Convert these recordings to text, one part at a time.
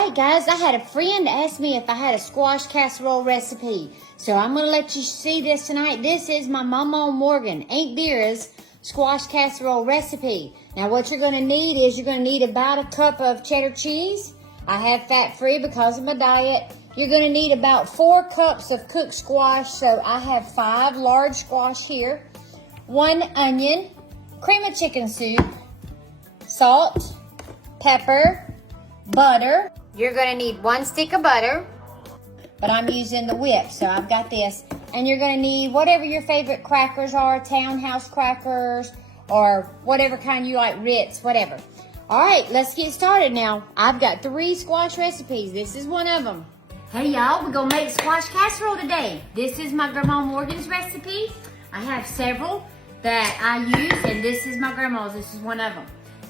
Hey guys, I had a friend ask me if I had a squash casserole recipe. So I'm going to let you see this tonight. This is my Mama Morgan, Aunt Vera's squash casserole recipe. Now what you're going to need is you're going to need about a cup of cheddar cheese. I have fat-free because of my diet. You're going to need about 4 cups of cooked squash. So I have 5 large squash here. 1 onion, cream of chicken soup, salt, pepper, butter. You're going to need 1 stick of butter, but I'm using the whip, so I've got this. And you're going to need whatever your favorite crackers are, Townhouse crackers, or whatever kind you like, Ritz, whatever. All right, let's get started now. I've got 3 squash recipes. This is one of them. Hey y'all, we're going to make squash casserole today. This is my Grandma Morgan's recipe. I have several that I use, and this is my grandma's. This is one of them.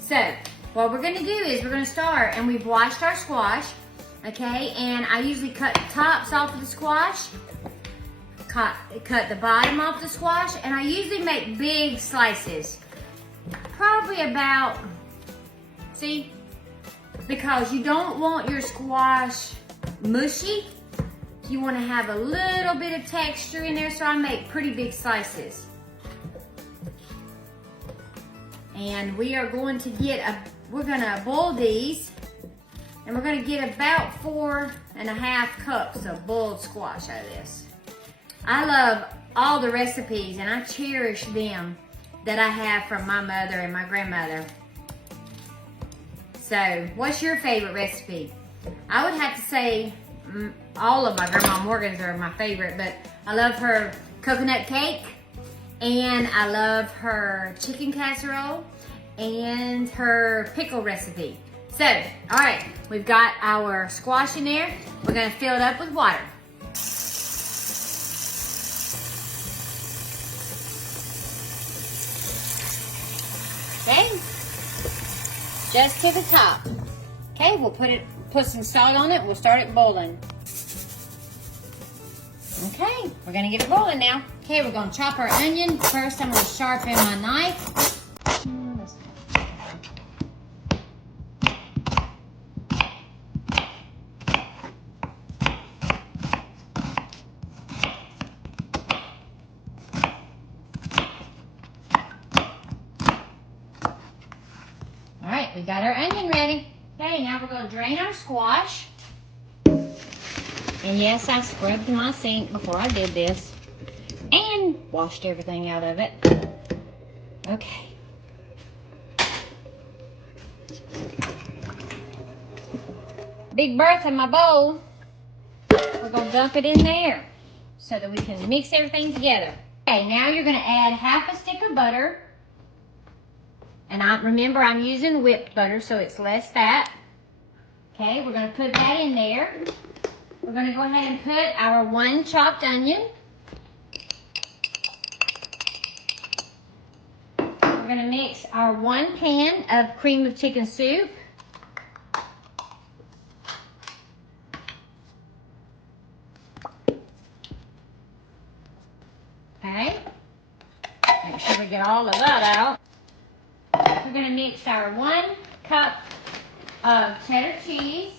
So, what we're gonna do is we're gonna start, and we've washed our squash, okay? And I usually cut the tops off of the squash, cut the bottom off the squash, and I usually make big slices. Probably about, see? Because you don't want your squash mushy. You wanna have a little bit of texture in there, so I make pretty big slices. And we are going to we're gonna boil these, and we're gonna get about 4.5 cups of boiled squash out of this. I love all the recipes, and I cherish them that I have from my mother and my grandmother. So, what's your favorite recipe? I would have to say all of my Grandma Morgan's are my favorite, but I love her coconut cake, and I love her chicken casserole, and her pickle recipe. So, all right, we've got our squash in there. We're gonna fill it up with water. Okay, just to the top. Okay, we'll put some salt on it. We'll start it boiling. Okay, we're gonna get it rolling now. Okay, we're gonna chop our onion. First, I'm gonna sharpen my knife. All right, we got our onion ready. Okay, now we're gonna drain our squash. And yes, I scrubbed my sink before I did this and washed everything out of it. Okay. Big berth in my bowl. We're gonna dump it in there so that we can mix everything together. Okay, now you're gonna add half a stick of butter. And remember I'm using whipped butter, so it's less fat. Okay, we're gonna put that in there. We're gonna go ahead and put our 1 chopped onion. We're gonna mix our 1 pan of cream of chicken soup. Okay, make sure we get all of that out. We're gonna mix our 1 cup of cheddar cheese.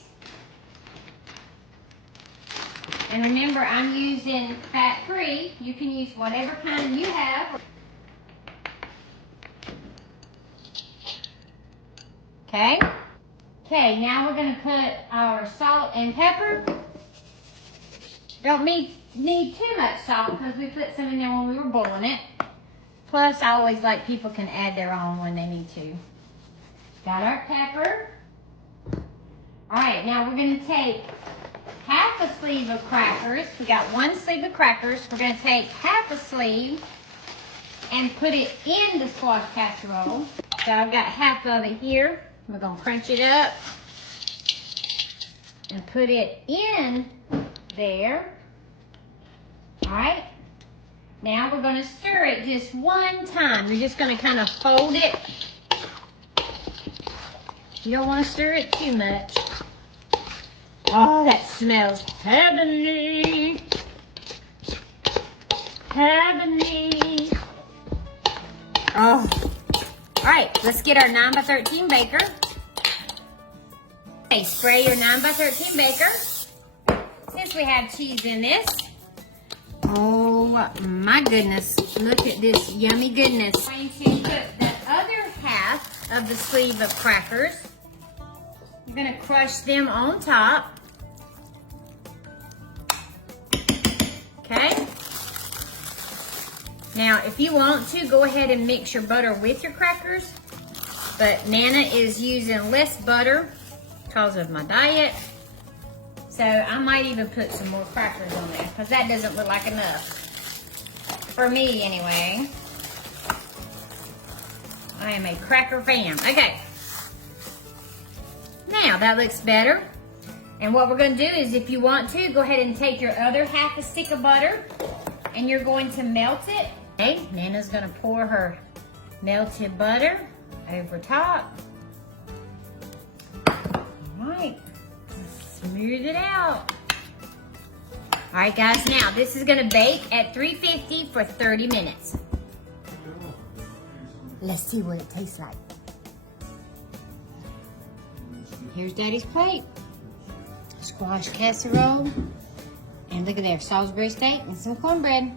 And remember, I'm using fat-free. You can use whatever kind you have. Okay. Okay, now we're going to put our salt and pepper. Don't need too much salt because we put some in there when we were boiling it. Plus, I always like people can add their own when they need to. Got our pepper. All right, now we're going to take half a sleeve of crackers. We got 1 sleeve of crackers. We're going to take half a sleeve and put it in the squash casserole. So I've got half of it here. We're going to crunch it up and put it in there. All right. Now we're going to stir it just 1 time. You're just going to kind of fold it. You don't want to stir it too much. Oh, that smells heavenly. Heavenly. Oh. All right, let's get our 9x13 baker. Okay, spray your 9x13 baker. Since we have cheese in this. Oh my goodness, look at this yummy goodness. I'm going to put the other half of the sleeve of crackers. I'm going to crush them on top. Okay. Now, if you want to, go ahead and mix your butter with your crackers. But Nana is using less butter because of my diet. So I might even put some more crackers on there because that doesn't look like enough. For me, anyway. I am a cracker fan. Okay. Now, that looks better. And what we're going to do is, if you want to, go ahead and take your other half a stick of butter and you're going to melt it. Okay, Nana's going to pour her melted butter over top. All right. Smooth it out. All right, guys, now this is gonna bake at 350 for 30 minutes. Let's see what it tastes like. Here's Daddy's plate. Squash casserole. And look at there, Salisbury steak and some cornbread.